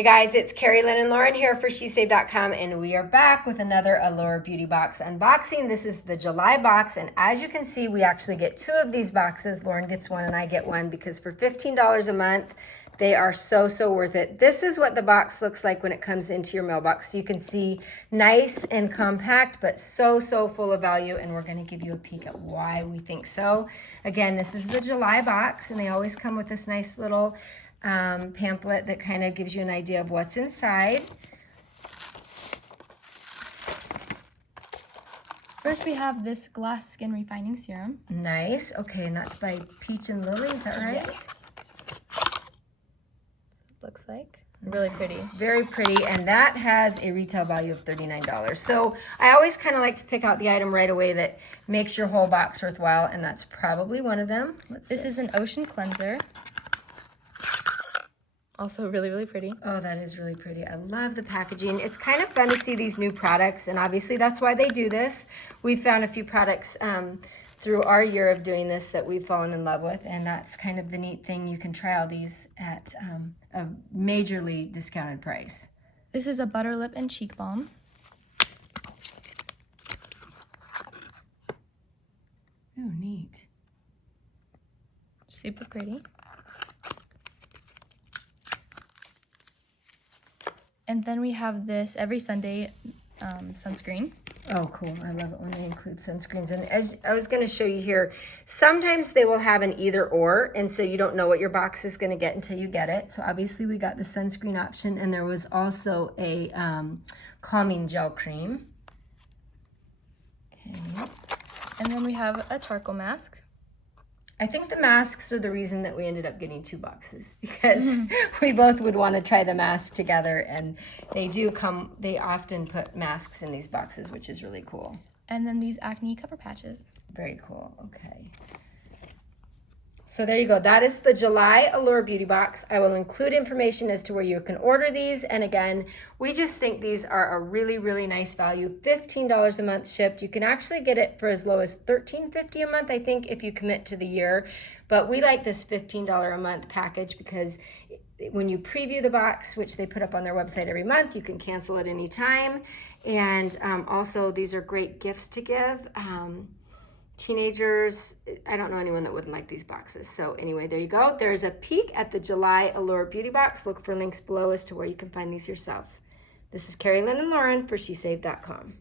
Hey guys, it's Carrie Lynn and Lauren here for SheSave.com, and we are back with another Allure Beauty Box unboxing. This is the July box, and as you can see, we actually get two of these boxes. Lauren gets one and I get one because for $15 a month, they are so worth it. This is what the box looks like when it comes into your mailbox. You can see nice and compact, but so full of value, and we're gonna give you a peek at why we think so. Again, this is the July box, and they always come with this nice little pamphlet that kind of gives you an idea of what's inside. First, we have this glass skin refining serum. Nice. Okay, and that's by Peach and Lily. Is that right? Yes. Looks like really pretty. It's very pretty, and that has a retail value of $39. So I always kind of like to pick out the item right away that makes your whole box worthwhile, and that's probably one of them. This is an ocean cleanser. Also really pretty. Oh, that is really pretty. I love the packaging. It's kind of fun to see these new products, and obviously that's why they do this. We found a few products through our year of doing this that we've fallen in love with, and that's kind of the neat thing. You can try all these at a majorly discounted price. This is a butter lip and cheek balm. Oh, neat. Super pretty. And then we have this every Sunday sunscreen. Oh, cool. I love it when they include sunscreens. And as I was going to show you here, sometimes they will have an either or, and so you don't know what your box is going to get until you get it. So obviously we got the sunscreen option, and there was also a calming gel cream. Okay. And then we have a charcoal mask. I think the masks are the reason that we ended up getting two boxes, because we both would want to try the mask together, and they often put masks in these boxes, which is really cool. And then these acne cover patches. Very cool. Okay. So there you go. That is the July Allure Beauty Box. I will include information as to where you can order these. And again, we just think these are a really nice value. $15 a month shipped. You can actually get it for as low as $13.50 a month, I think, if you commit to the year. But we like this $15 a month package because when you preview the box, which they put up on their website every month, you can cancel at any time. And also, these are great gifts to give. Teenagers, I don't know anyone that wouldn't like these boxes. So anyway, there you go. There's a peek at the July Allure Beauty Box. Look for links below as to where you can find these yourself. This is Carrie Lynn and Lauren for SheSave.com.